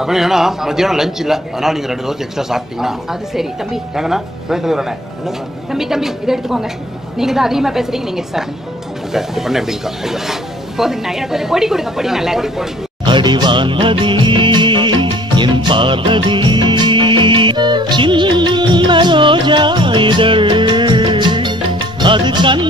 அப்படின்னா மத்தியானம் லஞ்ச் இல்ல, அதனால நீங்க 2 தோசை எக்ஸ்ட்ரா சாப்பிட்டீங்கன்னா அது சரி தம்பி. தம்பி தம்பி இதை எடுத்துக்கோங்க. நீங்க தான் அதிகமா பேசுறீங்க, நீங்க சாப்பிடுங்க. பண்ண எப்படிங்கக்கா? போதுங்கண்ணா, எனக்கு கொஞ்சம் பொடி கொடுங்க. பொடி நல்லா இருக்கு. அடிவானதி என் பார்வதி சின்ன ரோஜா இதழ் அது கண்